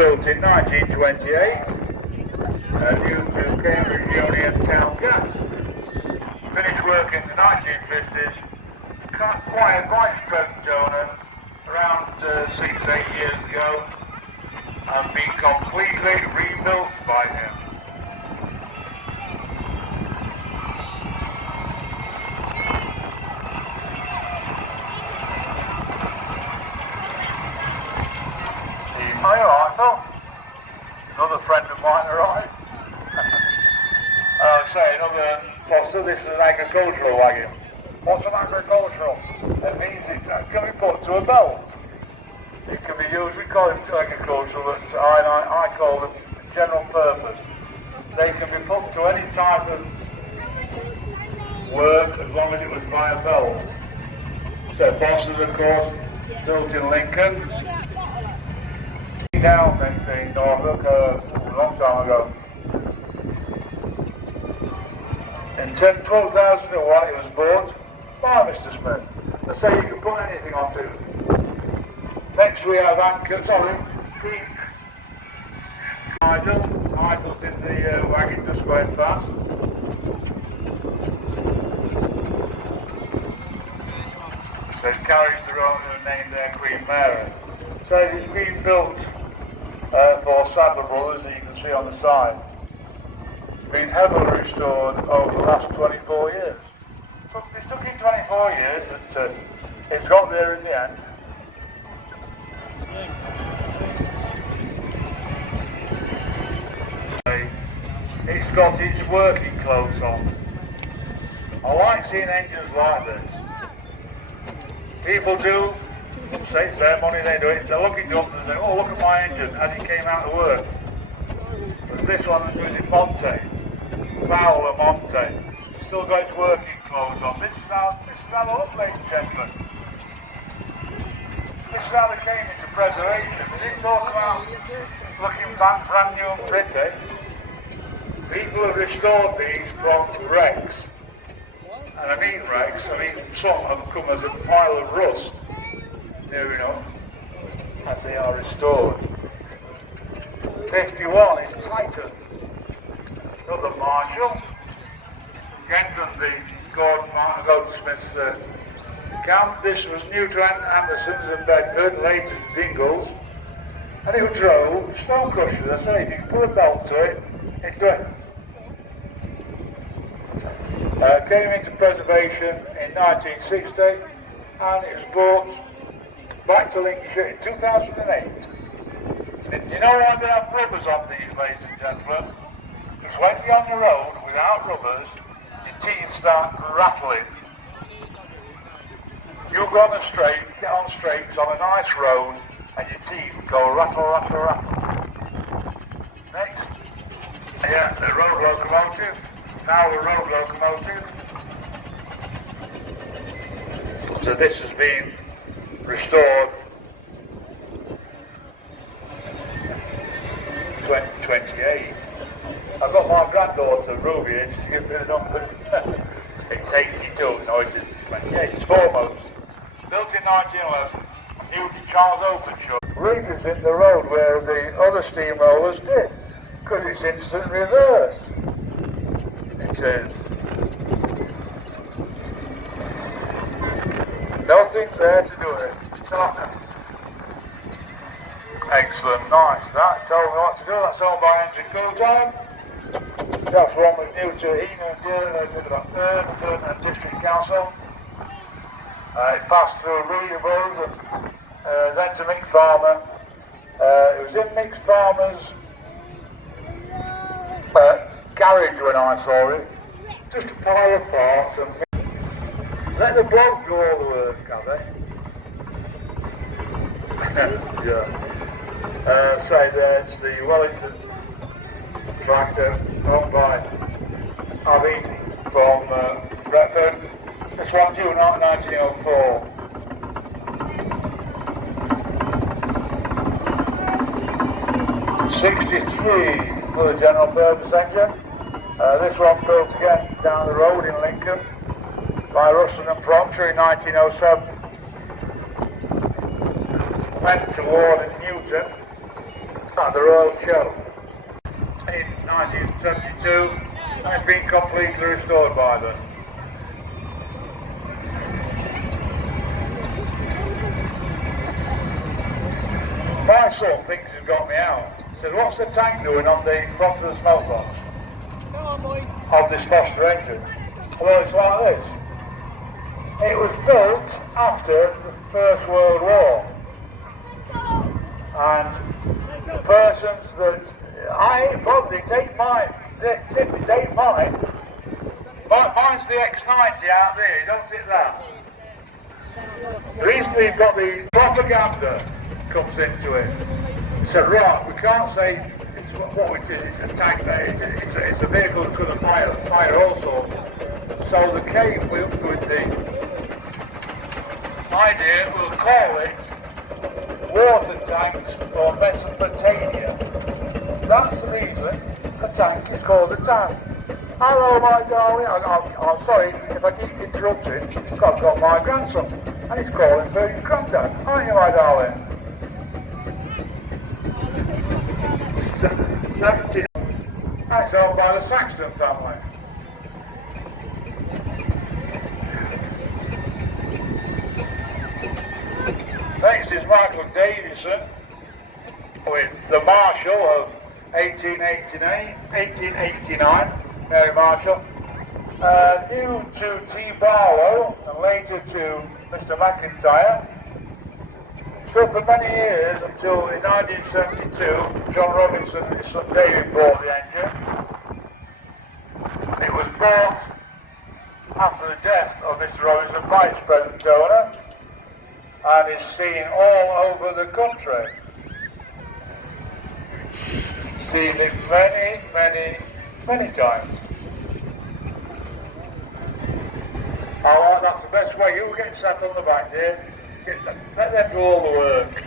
built in 1928, due to Cambridge Union Town Gas. Finished work in the 1950s, acquired by its present owner around 6-8 years ago, and been completely rebuilt by him. Are you alright, Phil? Another friend of mine arrived. So this is an agricultural wagon. What's an agricultural? It means it can be put to a belt. It can be used, we call it agricultural, but I call them general purpose. They can be put to any type of work as long as it was by a belt. So Bosses, of course, built in Lincoln. Down in Norfolk a long time ago. In 2001 it was bought by Mr. Smith. They say you can put anything onto it. Next we have Green Nigel. Nigel's in the wagon just going fast. So it carries the own name there, Queen Mary. So it's been built for Sadler Brothers, as you can see on the side. Been heavily restored over the last 24 years. It took it 24 years, but it's got there in the end. It's got its working clothes on. I like seeing engines like this. People do say it's their money, they do it. They're looking up and say, oh, look at my engine as it came out of work. But this one was in Monte, Fowler Monte. It's still got its working clothes on. This is how they look, ladies and gentlemen. This is how they came into preservation. They didn't talk about looking back brand new and pretty. People have restored these from wrecks. And I mean wrecks, some have come as a pile of rust. Near enough, and they are restored. 51 is Titan. Another Marshall. Again from the Goldsmiths camp. This was new to Anderson's and Bedford, later to Dingles. And it drove stone crushers. I say, if you put a belt to it, it's good. Came into preservation in 1960, and it was bought back to Lincolnshire in 2008. Do you know why they have rubbers on these, ladies and gentlemen? Because when you're on the road without rubbers, your teeth start rattling. You go on a straight, get on straights on a nice road, and your teeth go rattle, rattle, rattle. Next, yeah, the road locomotive. Now the road locomotive. So this has been restored 2028. I've got my granddaughter Ruby here just to give her the numbers. It's 82, no it isn't 28, it's foremost. Built in 1911, new to Charles Openshaw. Reaches in the road where the other steamrollers did, because it's instant reverse. It is. Nothing's there to do it. Excellent, nice. That told me what to do. That's owned by Engine Cool Time. That's one was new to Eno and Durham and District Council. It passed through Ruyables and then to Mixed Farmer. It was in Mixed Farmer's garage when I saw it. Just a pile of parts and let the bloke do all the work, have they? Yeah. Say there's the Wellington tractor owned by Avi from Retford. This one's due 1904. '63 for the general purpose engine. This one built again down the road in Lincoln by Ruston and Proctor in 1907. Went to Ward and Newton at the Royal Show in 1972, and it's been completely restored by them. My son thinks he's got me out. He said, what's the tank doing on the front of the smoke box? Come on, boy. Of this Foster engine? Well, it's like this. It was built after the First World War. And the persons that they take mine. Mine's the X90 out there, don't it that? The reason you've got the propaganda comes into it. He said, right, we can't say it's what it is, it's a tank there, it's a vehicle that's going to fire also. So the cave with the idea, we'll call it water tanks for Mesopotamia. That's the reason a tank is called a tank. Hello, my darling. I'm sorry if I keep interrupting. I've got my grandson, and he's calling for his granddad. Aren't you, my darling? 17. That's owned by the Saxton family. Next is Michael Davison with the Marshal of 1889, Mary Marshall, new to T. Barlow and later to Mr. McIntyre. So for many years, until in 1972, John Robinson and his son David bought the engine. It was bought after the death of Mr. Robinson by its present owner, and is seen all over the country. Seen it many times. Alright, that's the best way. You get sat on the back there. Let them do all the work.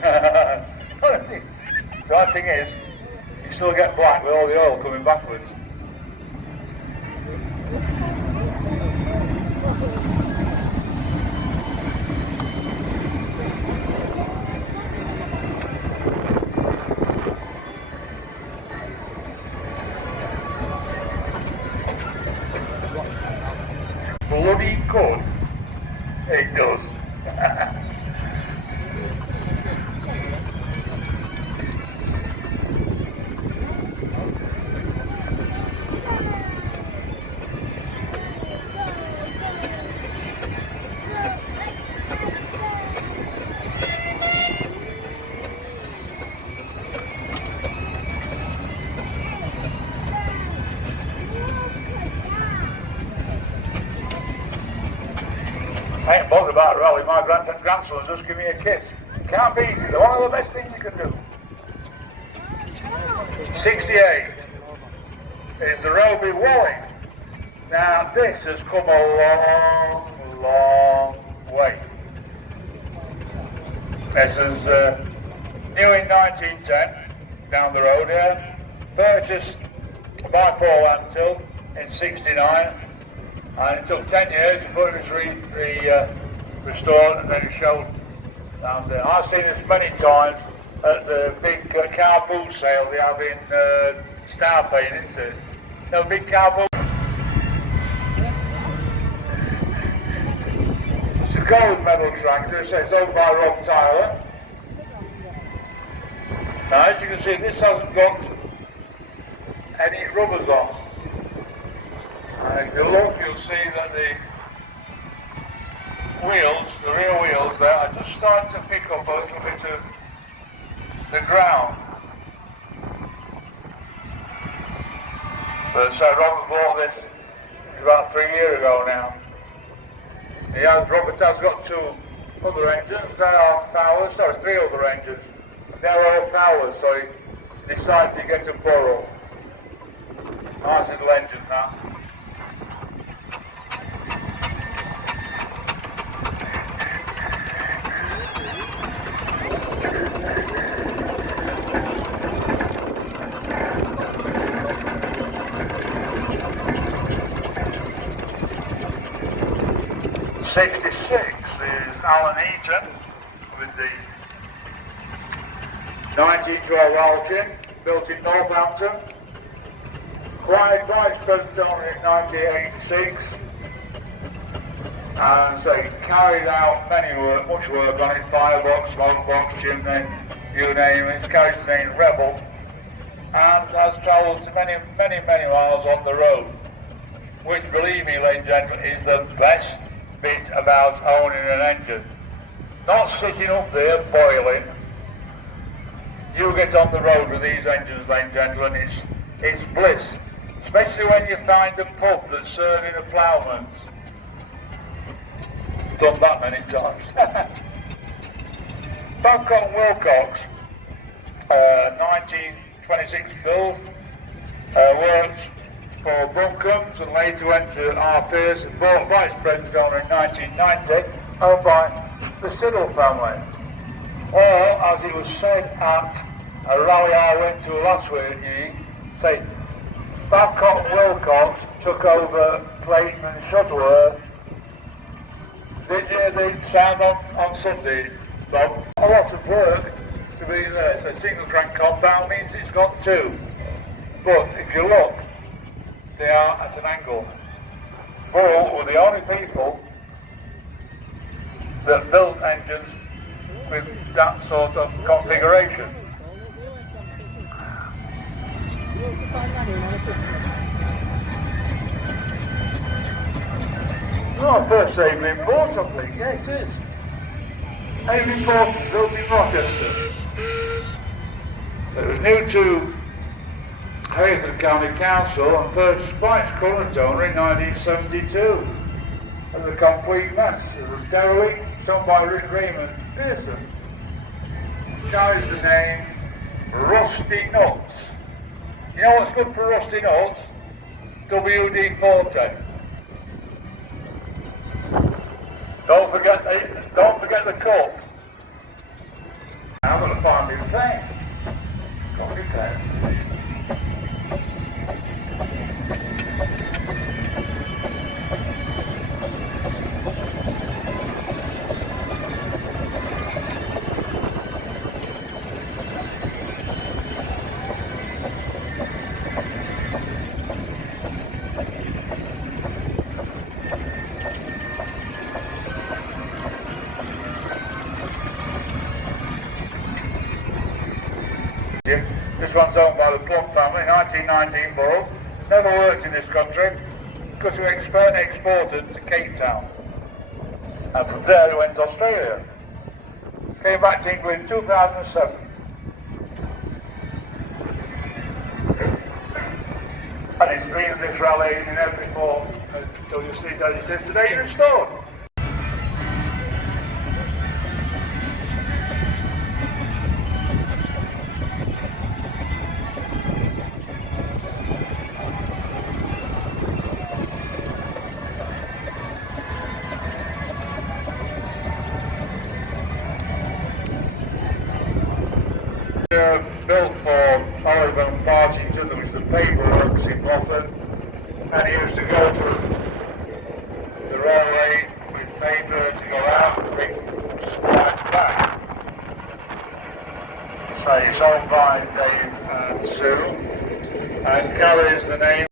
The bad thing is, you still get black with all the oil coming backwards. Bloody good. It does. I ain't bothered about a rally. My grandson just give me a kiss. Can't beat it. One of the best things you can do. 68 is the Roby Walling. Now this has come a long way. This is new in 1910, down the road here. Purchased by Paul Antill in 69. And it took 10 years before it was restored and then it showed down there. I've seen this many times at the big car boot sale they have in Starpane, isn't it? No, big car boot. It's a gold medal tractor, so it's owned by Rob Tyler. Now as you can see, this hasn't got any rubbers on. And if you look, you'll see that the wheels, the rear wheels there, are just starting to pick up a little bit of the ground. But so Robert bought this about 3 years ago now. Robert has got 2 other engines, they are Fowers, sorry, 3 other engines. They're all Fowers, so he decided to get a Burrow. Nice little engine that. '66 is Alan Eaton with the 1912 Alchin, built in Northampton. Acquired Vice President owner in 1986. And so he carried out much work on it, firebox, smoke box, chimney, you name it. It's carried the name Rebel and has travelled to many miles on the road, which, believe me, ladies and gentlemen, is the best bit about owning an engine. Not sitting up there boiling. You get on the road with these engines, ladies and gentlemen, it's bliss. Especially when you find a pub that's serving a ploughman. Done that many times. Babcock & Wilcox, 1926 build, worked for Buncombe's and later went to R. Pierce and bought Vice President owner in 1990, owned by the Siddle family. Or, as it was said at a rally I went to last week, say, Babcock & Wilcox took over Clayton and Shuttleworth. Did you hear the sound on Sunday, Bob? A lot of work to be there. So single crank compound means it's got two. But if you look, they are at an angle. Bull were the only people that built engines with that sort of configuration. Oh, first Avon Import, I think. Yeah, it is. Avon Import built in Rochester. It was new to Hayford County Council and purchased by its current owner in 1972 as a complete mess. It was derelict, owned by Rick Raymond Pearson. Carries the name Rusty Nuts. You know what's good for Rusty Nuts? WD-40. Don't forget the cup. I'm going to find me a pen. Got me a pen. This one's owned by the Plum family, 1919 bull. Never worked in this country because we exported to Cape Town. And from there we went to Australia. Came back to England in 2007. And it's been at this rally in every form until you see it as it is today restored. Built for Oliver and Partington. There was the paperworks in Moffat, and he used to go to the railway with paper to go out and bring supplies back. So it's owned by Dave and Sue and carries the name